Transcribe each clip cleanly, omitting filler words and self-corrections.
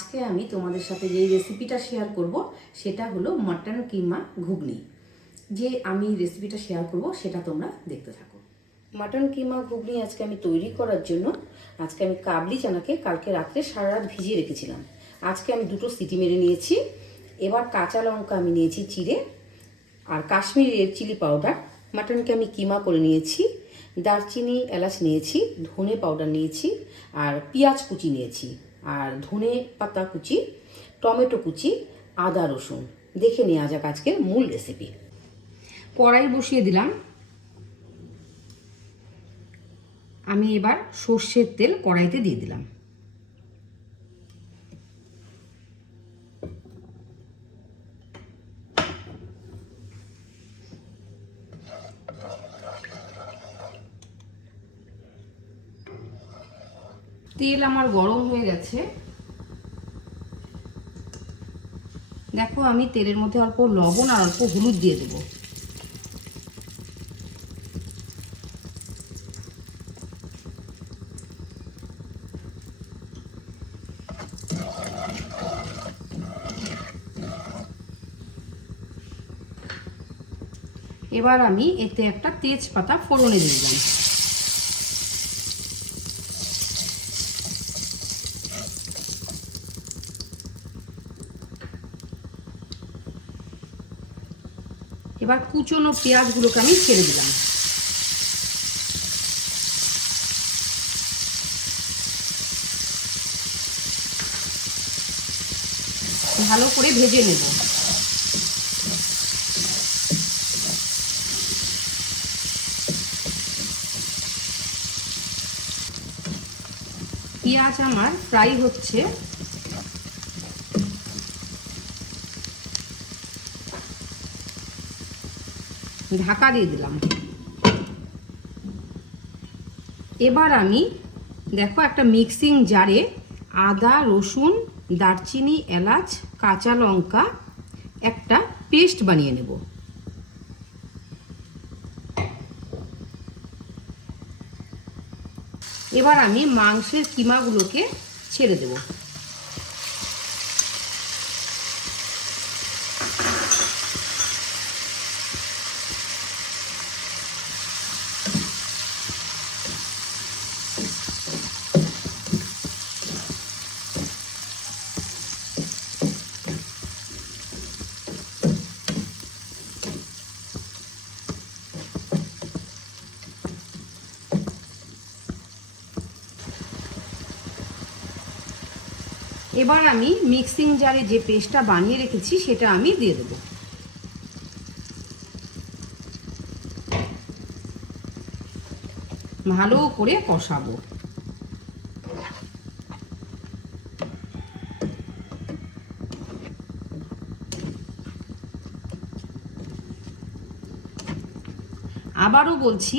আজকে আমি তোমাদের সাথে যে রেসিপিটা শেয়ার করব সেটা হলো মটন কিমা ঘুগনি। যে আমি রেসিপিটা শেয়ার করব সেটা তোমরা দেখতে থাকো। মটন কিমা ঘুগনি আজকে আমি তৈরি করার জন্য আজকে আমি কাবলি চানাকে কালকে রাত্রে সারা রাত ভিজিয়ে রেখেছিলাম। আজকে আমি 2টো সিটি মেরে নিয়েছি। এবার কাঁচা লঙ্কা আমি নিয়েছি চিড়ে, আর কাশ্মীরি রেড চিলি পাউডার। মাটনকে আমি কিমা করে নিয়েছি। দারচিনি এলাচ নিয়েছি, ধনে পাউডার নিয়েছি, আর পেঁয়াজ কুচি নিয়েছি, আর ধনে পাতা কুচি, টমেটো কুচি, আদা রসুন। দেখে নেওয়া যাক আজকের মূল রেসিপি। কড়াই বসিয়ে দিলাম। আমি এবার সর্ষের তেল কড়াইতে দিয়ে দিলাম। তেল আমার গরম হয়ে গেছে। দেখো, আমি তেলের মধ্যে অল্প লবণ আর অল্প হলুদ দিয়ে দেব। এবার আমি এতে একটা তেজপাতা ফোড়নে দিয়ে দিলাম। এবার কুচনো পেঁয়াজগুলোকে আমি ছেড়ে দিলাম। ভালো করে ভেজে নেব। পেঁয়াজ আমার ফ্রাই হচ্ছে। ঢাকা দিয়ে দিলাম। এবার আমি দেখো একটা মিক্সিং জারে আদা রসুন দারচিনি এলাচ কাঁচা লঙ্কা একটা পেস্ট বানিয়ে নেব। এবার আমি মাংসের কিমাগুলোকে ছেড়ে দেব। এবার আমি মিক্সিং জারে যে পেস্টটা বানিয়ে রেখেছি সেটা আমি দিয়ে দেব। ভালো করে কষাবো। আবারও বলছি,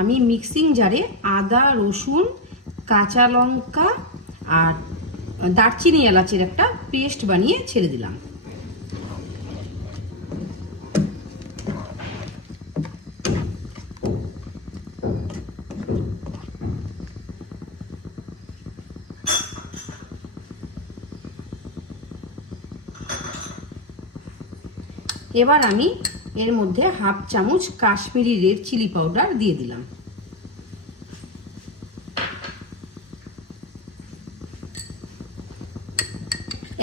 আমি মিক্সিং জারে আদা রসুন কাঁচা লঙ্কা আর দারচিনি এলাচের একটা পেস্ট বানিয়ে ছেড়ে দিলাম। এবার আমি এর মধ্যে হাফ চামচ কাশ্মীরি রেড চিলি পাউডার দিয়ে দিলাম।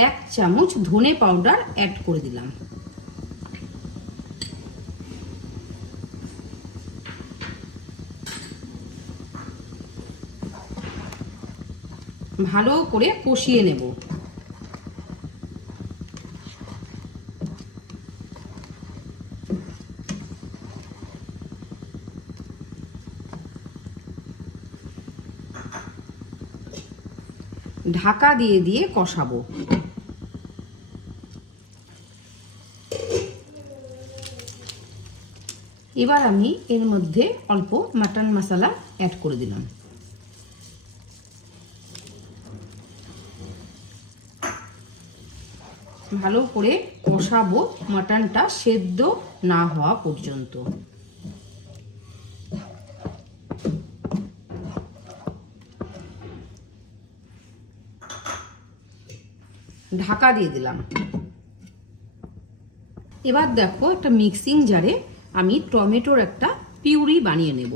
এক চামচ ধনে পাউডার অ্যাড করে দিলাম। ভালো করে কষিয়ে নেব। ঢাকা দিয়ে দিয়ে কষাবো। এবার আমি এর মধ্যে অল্প মাটন মশলা অ্যাড করে দিলাম। ভালো করে কষাবো মাটনটা সেদ্ধ না হওয়া পর্যন্ত। ঢাকা দিয়ে দিলাম। এবার দেখো একটা মিক্সিং জারে আমি টমেটোর একটা পিউরি বানিয়ে নেব।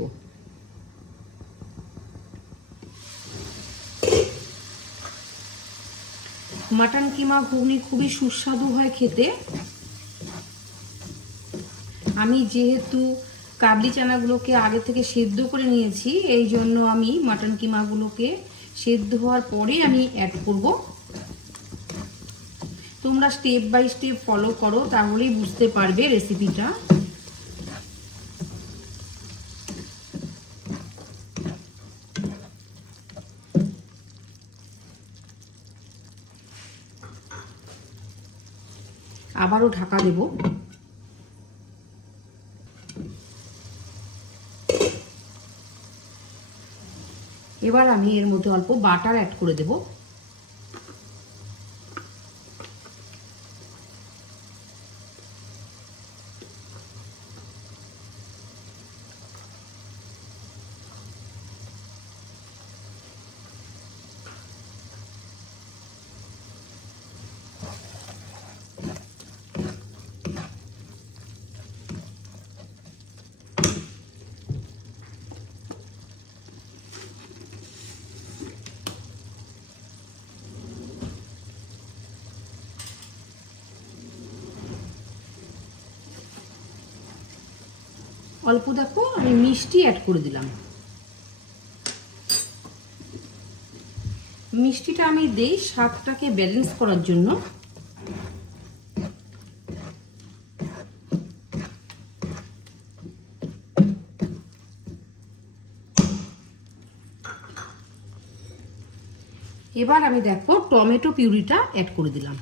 মাটন কিমা ঘুগনি খুবই সুস্বাদু হয় খেতে। আমি যেহেতু কাবলি চানাগুলোকে আগে থেকে সেদ্ধ করে নিয়েছি, এই জন্য আমি মাটন কিমাগুলোকে সেদ্ধ হওয়ার পরে আমি অ্যাড করব। তোমরা স্টেপ বাই স্টেপ ফলো করো, তাহলেই বুঝতে পারবে রেসিপিটা। আবারও ঢাকা দেব। এবার আমি এর মধ্যে অল্প বাটার অ্যাড করে দেব। অল্প দেখো আমি মিষ্টি অ্যাড করে দিলাম। মিষ্টিটা আমি দেই স্বাদটাকে ব্যালেন্স করার জন্য। এবার আমি দেখো টমেটো পিউরিটা অ্যাড করে দিলাম।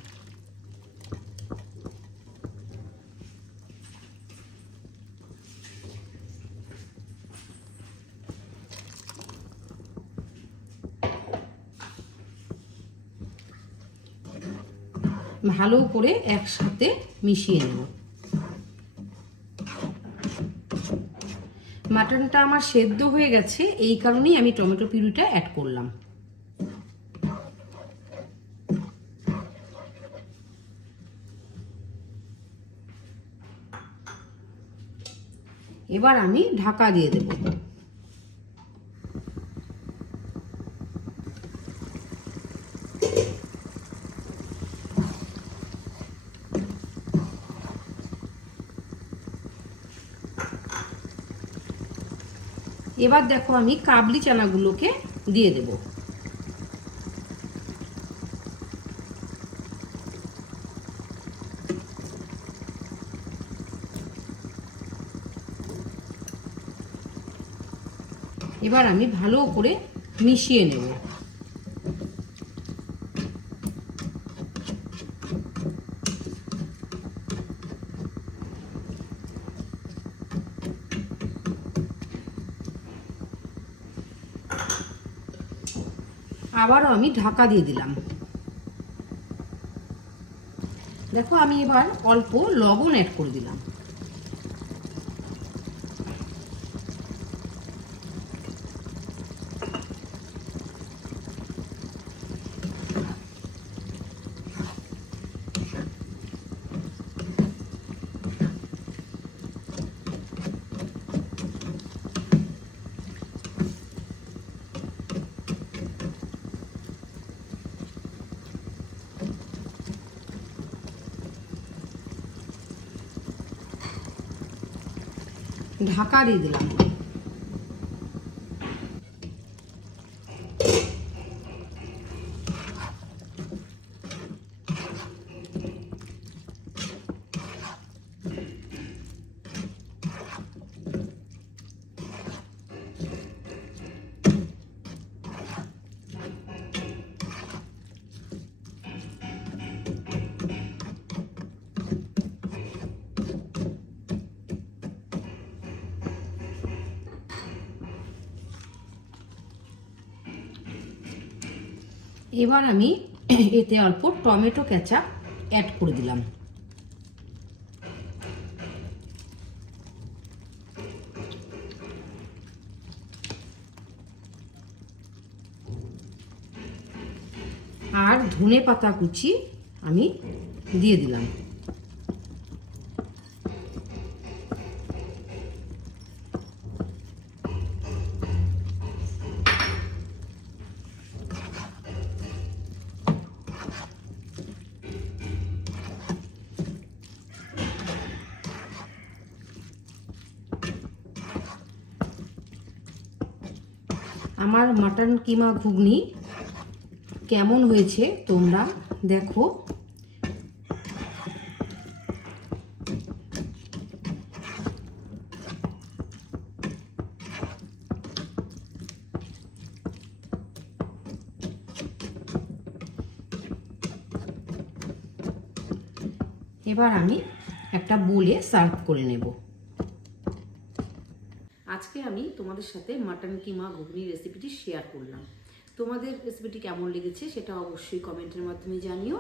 ভালো করে একসাথে মিশিয়ে নেব। মাটনটা আমার সেদ্ধ হয়ে গেছে, এই কারণেই আমি টমেটো পিউরিটা অ্যাড করলাম। এবার আমি ঢাকা দিয়ে দেব। এবার দেখো আমি কাবলি চানাগুলোকে দিয়ে দেব। এবার আমি ভালো করে মিশিয়ে নেব। আবারও আমি ঢাকা দিয়ে দিলাম। দেখো আমি এবার অল্প লবণ অ্যাড করে দিলাম। ঢাকা দিয়ে দিলাম। এবার আমি এতে অল্প টমেটো কেচাপ অ্যাড করে দিলাম। আর ধনে পাতা কুচি আমি দিয়ে দিলাম। আমার মাটন কিমা ঘুগনি কেমন হয়েছে তোমরা দেখো। এবার আমি একটা বোলে সার্ভ করে নেব। আজকে আমি তোমাদের সাথে মাটন কিমা ঘুগনি রেসিপিটি শেয়ার করলাম। তোমাদের রেসিপিটি কেমন লেগেছে সেটা অবশ্যই কমেন্টের মাধ্যমে জানিও।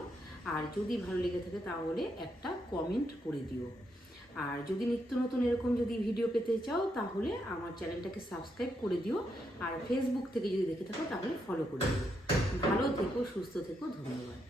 আর যদি ভালো লেগে থাকে তাহলে একটা কমেন্ট করে দিও। আর যদি নিত্য নতুন এরকম যদি ভিডিও পেতে চাও তাহলে আমার চ্যানেলটাকে সাবস্ক্রাইব করে দিও। আর ফেসবুক থেকে যদি দেখে থাকো তাহলে ফলো করে দিও। ভালো থেকো, সুস্থ থেকো, ধন্যবাদ।